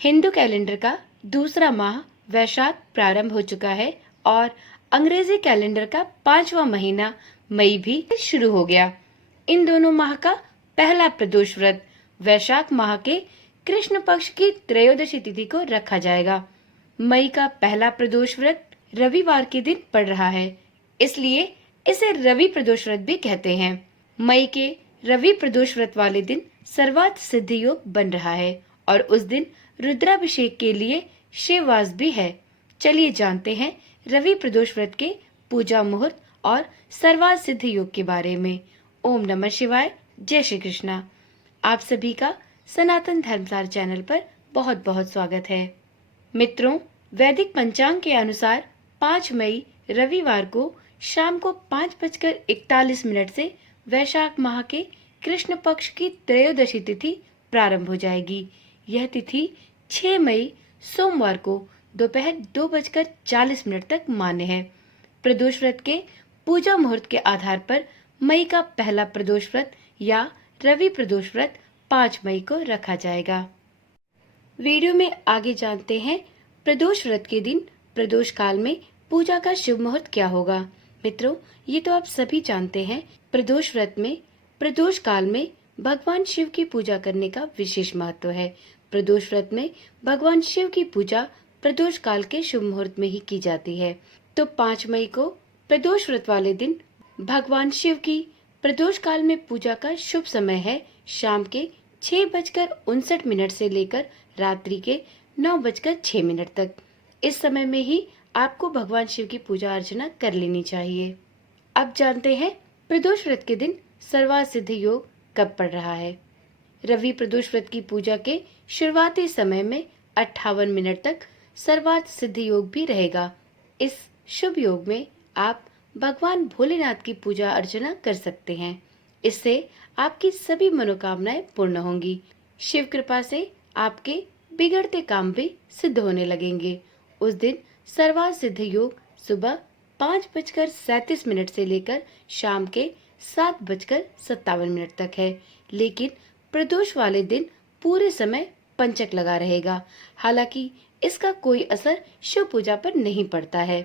Hindu calendar का दूसरा माह वैशाख प्रारंभ हो चुका है और अंग्रेजी कैलेंडर का 5वां महीना मई भी शुरू हो गया। इन दोनों माह का पहला प्रदोष व्रत वैशाख माह के कृष्ण पक्ष की त्रयोदशी तिथि को रखा जाएगा। मई का पहला प्रदोष व्रत रविवार के दिन पड़ रहा है, इसलिए इसे रवि प्रदोष व्रत भी कहते हैं। मई के रवि प्रदोष व्रत वाले दिन सर्वार्थ सिद्धि योग बन रहा है और उस दिन रुद्राभिषेक के लिए शिववास भी है। चलिए जानते हैं रवि प्रदोष व्रत के पूजा मुहूर्त और सर्वार्थ सिद्धि योग के बारे में। ओम नमः शिवाय, जय श्री कृष्णा। आप सभी का सनातन धर्मसार चैनल पर बहुत बहुत स्वागत है। मित्रों, वैदिक पंचांग के अनुसार 5 मई रविवार को शाम को 5:41 से वैशाख माह के कृष्ण पक्ष की त्रयोदशी तिथि प्रारंभ हो जाएगी। यह तिथि 6 मई सोमवार को दोपहर 2:40 तक मान्य है। प्रदोष व्रत के पूजा मुहूर्त के आधार पर मई का पहला प्रदोष व्रत या रवि प्रदोष व्रत 5 मई को रखा जाएगा। वीडियो में आगे जानते हैं प्रदोष व्रत के दिन प्रदोष काल में पूजा का शुभ मुहूर्त क्या होगा। मित्रों, ये तो आप सभी जानते हैं, प्रदोष व्रत में प्रदोष काल में भगवान शिव की पूजा करने का विशेष महत्व है। प्रदोष व्रत में भगवान शिव की पूजा प्रदोष काल के शुभ मुहूर्त में ही की जाती है। तो 5 मई को प्रदोष व्रत वाले दिन भगवान शिव की प्रदोष काल में पूजा का शुभ समय है शाम के 6:59 से लेकर रात्रि के 9:06 तक। इस समय में ही आपको भगवान शिव की पूजा अर्चना कर लेनी चाहिए। अब जानते हैं प्रदोष व्रत के दिन सर्वार्थ सिद्धि योग कब पड़ रहा है। रवि प्रदोष व्रत की पूजा के शुरुआती समय में 58 मिनट तक सर्वार्थ सिद्धि योग भी रहेगा। इस शुभ योग में आप भगवान भोलेनाथ की पूजा अर्चना कर सकते हैं। इससे आपकी सभी मनोकामनाएं पूर्ण होंगी। शिव कृपा से आपके बिगड़ते काम भी सिद्ध होने लगेंगे। उस दिन सर्वार्थ सिद्धि योग सुबह 5:37 से लेकर शाम के 7:57 तक है, लेकिन प्रदोष वाले दिन पूरे समय पंचक लगा रहेगा। हालांकि इसका कोई असर शिव पूजा पर नहीं पड़ता है।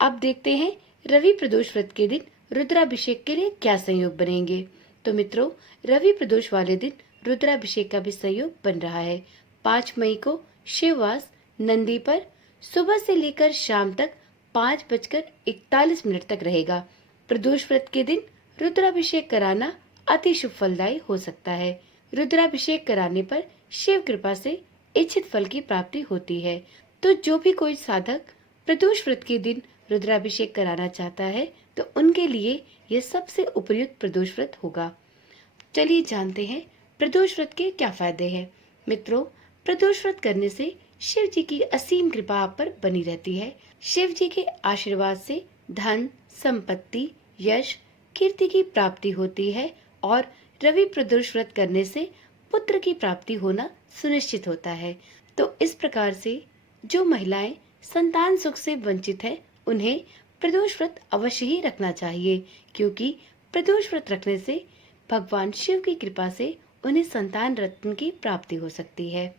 अब देखते हैं रवि प्रदोष व्रत के दिन रुद्राभिषेक के लिए क्या संयोग बनेंगे। तो मित्रों, रवि प्रदोष वाले दिन रुद्राभिषेक का भी संयोग बन रहा है। 5 मई को शिववास नंदी पर सुबह से लेकर शाम तक 5:41 तक रहेगा। प्रदोष व्रत के दिन रुद्राभिषेक कराना अति शुभ फलदायी हो सकता है। रुद्राभिषेक कराने पर शिव कृपा से इच्छित फल की प्राप्ति होती है। तो जो भी कोई साधक प्रदोष व्रत के दिन रुद्राभिषेक कराना चाहता है तो उनके लिए यह सबसे उपयुक्त प्रदोष व्रत होगा। चलिए जानते हैं प्रदोष व्रत के क्या फायदे हैं। मित्रों, प्रदोष व्रत करने से शिव जी की असीम कृपा आप पर बनी रहती है। शिव जी के आशीर्वाद से धन, संपत्ति, यश, कीर्ति की प्राप्ति होती है और रवि प्रदोष व्रत करने से पुत्र की प्राप्ति होना सुनिश्चित होता है। तो इस प्रकार से जो महिलाएं संतान सुख से वंचित है उन्हें प्रदोष व्रत अवश्य ही रखना चाहिए, क्योंकि प्रदोष व्रत रखने से भगवान शिव की कृपा से उन्हें संतान रत्न की प्राप्ति हो सकती है।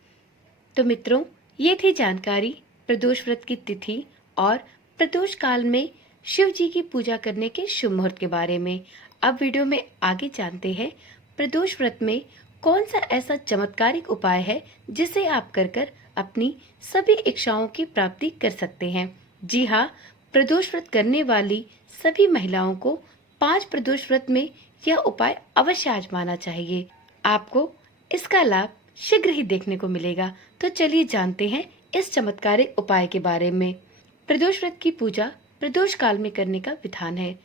तो मित्रों, ये थी जानकारी प्रदोष व्रत की तिथि और प्रदोष काल में शिव जी की पूजा करने के शुभ मुहूर्त के बारे में। अब वीडियो में आगे जानते हैं प्रदोष व्रत में कौन सा ऐसा चमत्कारिक उपाय है जिसे आप कर अपनी सभी इच्छाओं की प्राप्ति कर सकते हैं। जी हाँ, प्रदोष व्रत करने वाली सभी महिलाओं को 5 प्रदोष व्रत में यह उपाय अवश्य आजमाना चाहिए। आपको इसका लाभ शीघ्र ही देखने को मिलेगा। तो चलिए जानते हैं इस चमत्कारिक उपाय के बारे में। प्रदोष व्रत की पूजा प्रदोष काल में करने का विधान है।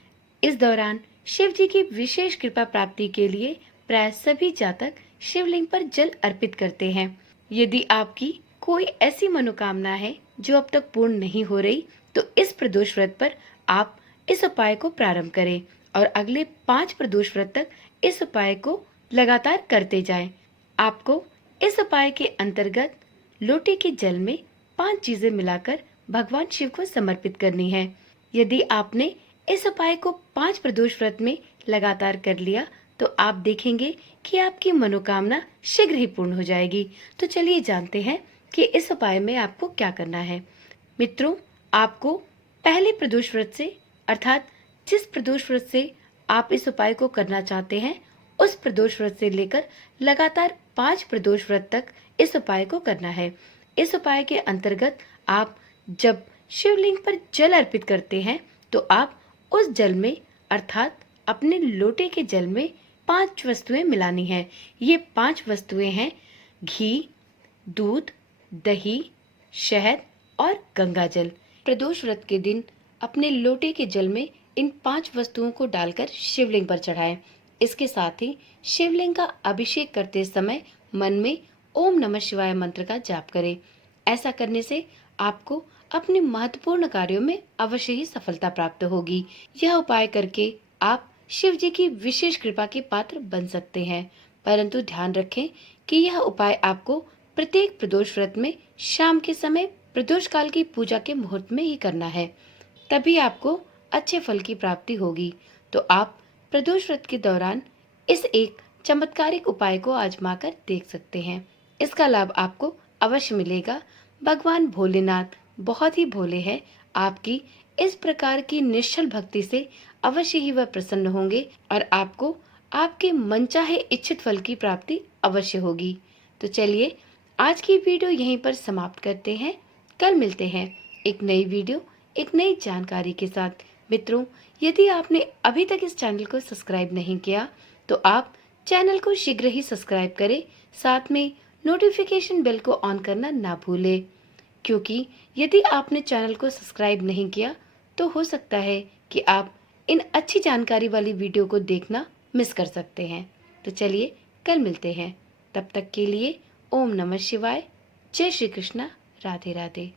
इस दौरान शिव जी की विशेष कृपा प्राप्ति के लिए प्राय सभी जातक शिवलिंग पर जल अर्पित करते हैं। यदि आपकी कोई ऐसी मनोकामना है जो अब तक पूर्ण नहीं हो रही, तो इस प्रदोष व्रत पर आप इस उपाय को प्रारंभ करें और अगले 5 प्रदोष व्रत तक इस उपाय को लगातार करते जाएं। आपको इस उपाय के अंतर्गत लोटे के जल में 5 चीजें मिलाकर भगवान शिव को समर्पित करनी है। यदि आपने इस उपाय को 5 प्रदोष व्रत में लगातार कर लिया तो आप देखेंगे कि आपकी मनोकामना शीघ्र ही पूर्ण हो जाएगी। तो चलिए जानते हैं कि इस उपाय में आपको क्या करना है। मित्रों, आपको पहले प्रदोष व्रत से अर्थात जिस प्रदोष व्रत से आप इस उपाय को करना चाहते हैं, उस प्रदोष व्रत से लेकर लगातार 5 प्रदोष व्रत तक इस उपाय को करना है। इस उपाय के अंतर्गत आप जब शिवलिंग पर जल अर्पित करते हैं तो आप उस जल में अर्थात अपने लोटे के जल में 5 वस्तुएं मिलानी हैं। ये 5 वस्तुएं हैं घी, दूध, दही, शहद और गंगा जल। प्रदोष व्रत के दिन अपने लोटे के जल में इन 5 वस्तुओं को डालकर शिवलिंग पर चढ़ाएं। इसके साथ ही शिवलिंग का अभिषेक करते समय मन में ओम नमः शिवाय मंत्र का जाप करें। ऐसा करने से आपको अपने महत्वपूर्ण कार्यों में अवश्य ही सफलता प्राप्त होगी। यह उपाय करके आप शिव जी की विशेष कृपा के पात्र बन सकते हैं, परंतु ध्यान रखें कि यह उपाय आपको प्रत्येक प्रदोष व्रत में शाम के समय प्रदोष काल की पूजा के मुहूर्त में ही करना है, तभी आपको अच्छे फल की प्राप्ति होगी। तो आप प्रदोष व्रत के दौरान इस एक चमत्कारिक उपाय को आजमा कर देख सकते हैं। इसका लाभ आपको अवश्य मिलेगा। भगवान भोलेनाथ बहुत ही भोले हैं। आपकी इस प्रकार की निश्चल भक्ति से अवश्य ही वह प्रसन्न होंगे और आपको आपके मनचाहे इच्छित फल की प्राप्ति अवश्य होगी। तो चलिए आज की वीडियो यहीं पर समाप्त करते हैं। कल मिलते हैं एक नई वीडियो, एक नई जानकारी के साथ। मित्रों, यदि आपने अभी तक इस चैनल को सब्सक्राइब नहीं किया तो आप चैनल को शीघ्र ही सब्सक्राइब करें। साथ में नोटिफिकेशन बेल को ऑन करना ना भूलें, क्योंकि यदि आपने चैनल को सब्सक्राइब नहीं किया तो हो सकता है कि आप इन अच्छी जानकारी वाली वीडियो को देखना मिस कर सकते हैं। तो चलिए कल मिलते हैं। तब तक के लिए ओम नमः शिवाय। जय श्री कृष्णा। राधे राधे।